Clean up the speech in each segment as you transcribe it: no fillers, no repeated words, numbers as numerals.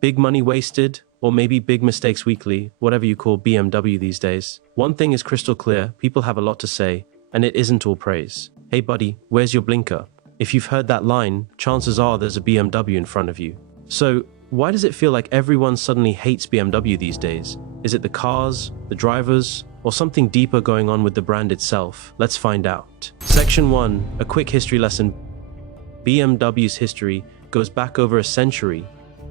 Big money wasted, or maybe big mistakes weekly, whatever you call BMW these days. One thing is crystal clear, people have a lot to say, and it isn't all praise. Hey buddy, where's your blinker? If you've heard that line, chances are there's a BMW in front of you. So, why does it feel like everyone suddenly hates BMW these days? Is it the cars, the drivers, or something deeper going on with the brand itself? Let's find out. Section 1, a quick history lesson. BMW's history goes back over a century.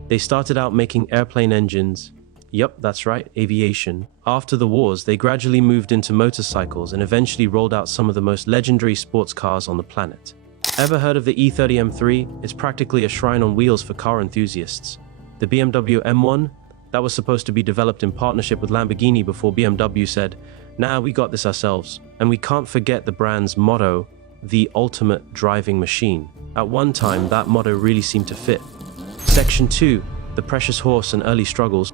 They started out making airplane engines. Yup, that's right, aviation. After the wars, they gradually moved into motorcycles and eventually rolled out some of the most legendary sports cars on the planet. Ever heard of the E30 M3? It's practically a shrine on wheels for car enthusiasts. The BMW M1? That was supposed to be developed in partnership with Lamborghini before BMW said, "Nah, we got this ourselves." And we can't forget the brand's motto, the ultimate driving machine. At one time, that motto really seemed to fit. Section 2, the precious horse and early struggles.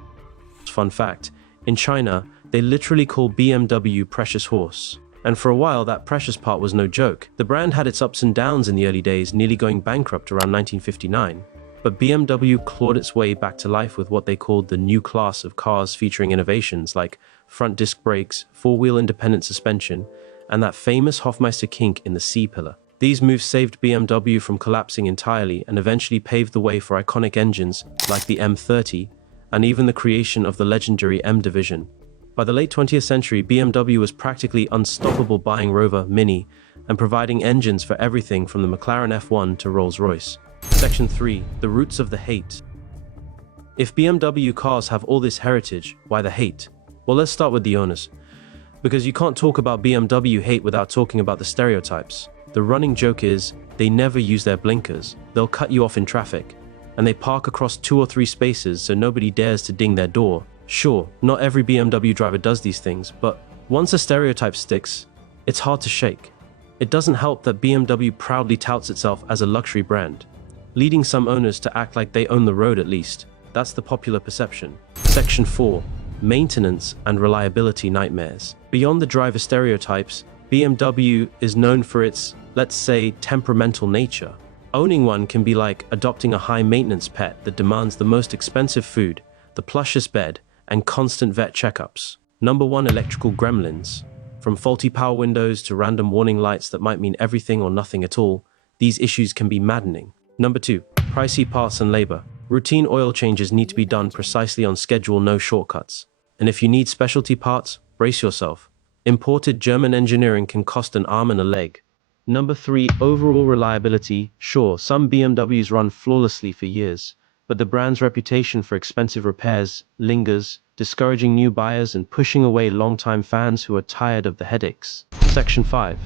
Fun fact, in China, they literally call BMW precious horse. And for a while, that precious part was no joke. The brand had its ups and downs in the early days, nearly going bankrupt around 1959. But BMW clawed its way back to life with what they called the new class of cars featuring innovations like front disc brakes, four-wheel independent suspension, and that famous Hofmeister kink in the C-pillar. These moves saved BMW from collapsing entirely and eventually paved the way for iconic engines like the M30 and even the creation of the legendary M Division. By the late 20th century, BMW was practically unstoppable, buying Rover, Mini, and providing engines for everything from the McLaren F1 to Rolls-Royce. Section 3, the roots of the hate. If BMW cars have all this heritage, why the hate? Well, let's start with the owners. Because you can't talk about BMW hate without talking about the stereotypes. The running joke is, they never use their blinkers, they'll cut you off in traffic, and they park across 2 or 3 spaces so nobody dares to ding their door. Sure, not every BMW driver does these things, but once a stereotype sticks, it's hard to shake. It doesn't help that BMW proudly touts itself as a luxury brand, leading some owners to act like they own the road at least. That's the popular perception. Section 4, maintenance and reliability nightmares. Beyond the driver stereotypes, BMW is known for its, let's say, temperamental nature. Owning one can be like adopting a high-maintenance pet that demands the most expensive food, the plushest bed, and constant vet checkups. Number 1, electrical gremlins. From faulty power windows to random warning lights that might mean everything or nothing at all, these issues can be maddening. Number 2, pricey parts and labor. Routine oil changes need to be done precisely on schedule, no shortcuts. And if you need specialty parts, brace yourself. Imported German engineering can cost an arm and a leg. Number 3, overall reliability. Sure, some BMWs run flawlessly for years, but the brand's reputation for expensive repairs lingers, discouraging new buyers and pushing away longtime fans who are tired of the headaches. Section 5.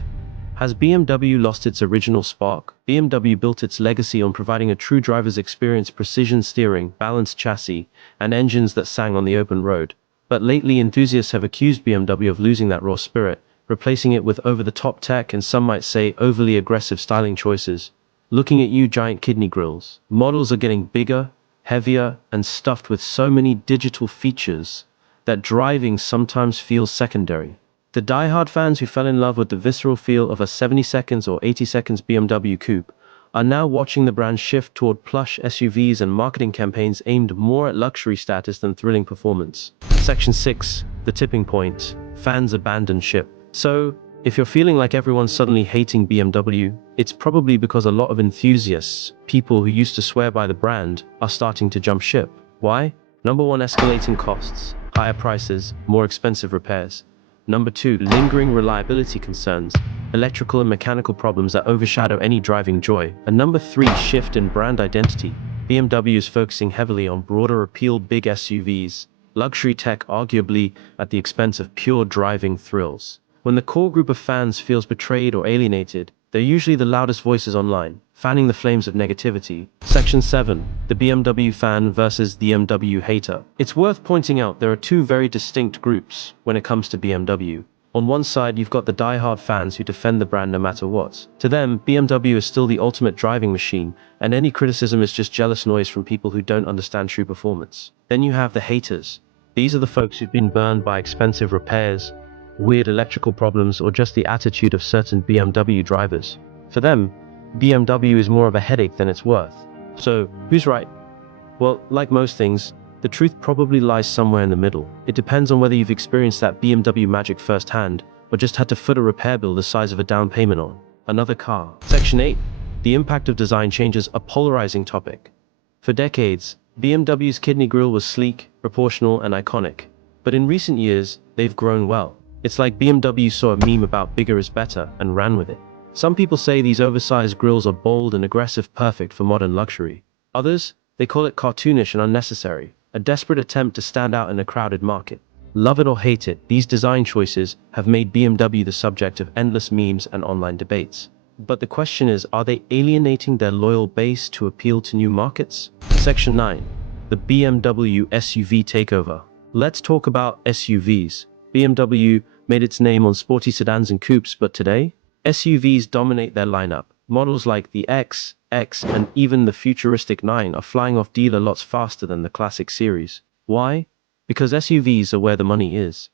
Has BMW lost its original spark? BMW built its legacy on providing a true driver's experience, precision steering, balanced chassis, and engines that sang on the open road. But lately, enthusiasts have accused BMW of losing that raw spirit, replacing it with over-the-top tech and some might say overly aggressive styling choices. Looking at you, giant kidney grills. Models are getting bigger, heavier, and stuffed with so many digital features that driving sometimes feels secondary. The die-hard fans who fell in love with the visceral feel of a 70 seconds or 80 seconds BMW coupe are now watching the brand shift toward plush SUVs and marketing campaigns aimed more at luxury status than thrilling performance. Section 6, the tipping point. Fans abandon ship. So, if you're feeling like everyone's suddenly hating BMW, it's probably because a lot of enthusiasts, people who used to swear by the brand, are starting to jump ship. Why? Number 1, escalating costs. Higher prices, more expensive repairs. Number 2, lingering reliability concerns, electrical and mechanical problems that overshadow any driving joy. And number 3, shift in brand identity. BMW is focusing heavily on broader appeal, big SUVs, luxury tech arguably at the expense of pure driving thrills. When the core group of fans feels betrayed or alienated, they're usually the loudest voices online, fanning the flames of negativity. Section 7, the BMW fan versus the BMW hater. It's worth pointing out there are 2 very distinct groups when it comes to BMW. On one side, you've got the die-hard fans who defend the brand no matter what. To them, BMW is still the ultimate driving machine, and any criticism is just jealous noise from people who don't understand true performance. Then you have the haters. These are the folks who've been burned by expensive repairs, weird electrical problems, or just the attitude of certain BMW drivers. For them, BMW is more of a headache than it's worth. So, who's right? Well, like most things, the truth probably lies somewhere in the middle. It depends on whether you've experienced that BMW magic firsthand, or just had to foot a repair bill the size of a down payment on another car. Section 8. The impact of design changes, a polarizing topic. For decades, BMW's kidney grille was sleek, proportional, and iconic. But in recent years, they've grown well. It's like BMW saw a meme about bigger is better and ran with it. Some people say these oversized grilles are bold and aggressive, perfect for modern luxury. Others, they call it cartoonish and unnecessary, a desperate attempt to stand out in a crowded market. Love it or hate it, these design choices have made BMW the subject of endless memes and online debates. But the question is, are they alienating their loyal base to appeal to new markets? Section 9. The BMW SUV takeover. Let's talk about SUVs. BMW made its name on sporty sedans and coupes, but today, SUVs dominate their lineup. Models like the X, and even the futuristic 9 are flying off dealer lots faster than the classic series. Why? Because SUVs are where the money is.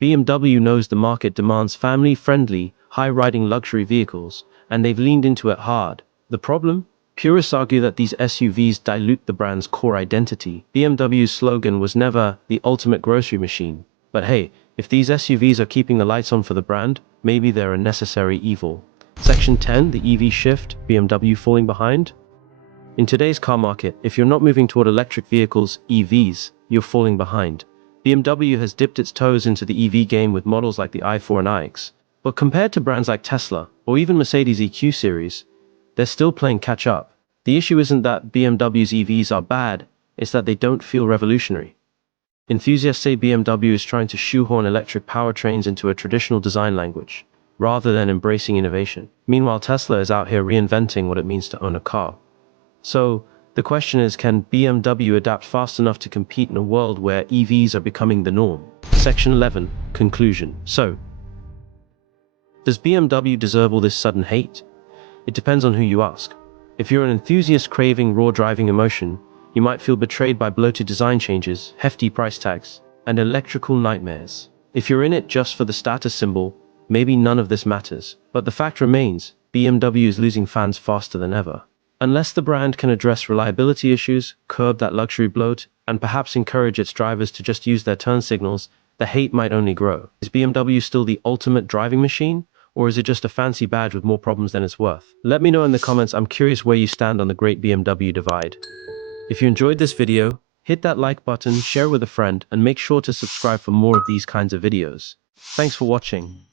BMW knows the market demands family-friendly, high-riding luxury vehicles, and they've leaned into it hard. The problem? Purists argue that these SUVs dilute the brand's core identity. BMW's slogan was never the ultimate grocery machine. But hey, if these SUVs are keeping the lights on for the brand, maybe they're a necessary evil. Section 10, the EV shift, BMW falling behind. In today's car market, if you're not moving toward electric vehicles, EVs, you're falling behind. BMW has dipped its toes into the EV game with models like the i4 and iX, but compared to brands like Tesla, or even Mercedes EQ series, they're still playing catch up. The issue isn't that BMW's EVs are bad, it's that they don't feel revolutionary. Enthusiasts say BMW is trying to shoehorn electric powertrains into a traditional design language, rather than embracing innovation. Meanwhile, Tesla is out here reinventing what it means to own a car. So, the question is, can BMW adapt fast enough to compete in a world where EVs are becoming the norm? Section 11, conclusion. So, does BMW deserve all this sudden hate? It depends on who you ask. If you're an enthusiast craving raw driving emotion, you might feel betrayed by bloated design changes, hefty price tags, and electrical nightmares. If you're in it just for the status symbol, maybe none of this matters. But the fact remains, BMW is losing fans faster than ever. Unless the brand can address reliability issues, curb that luxury bloat, and perhaps encourage its drivers to just use their turn signals, the hate might only grow. Is BMW still the ultimate driving machine? Or is it just a fancy badge with more problems than it's worth? Let me know in the comments. I'm curious where you stand on the great BMW divide. If you enjoyed this video, hit that like button, share with a friend, and make sure to subscribe for more of these kinds of videos. Thanks for watching.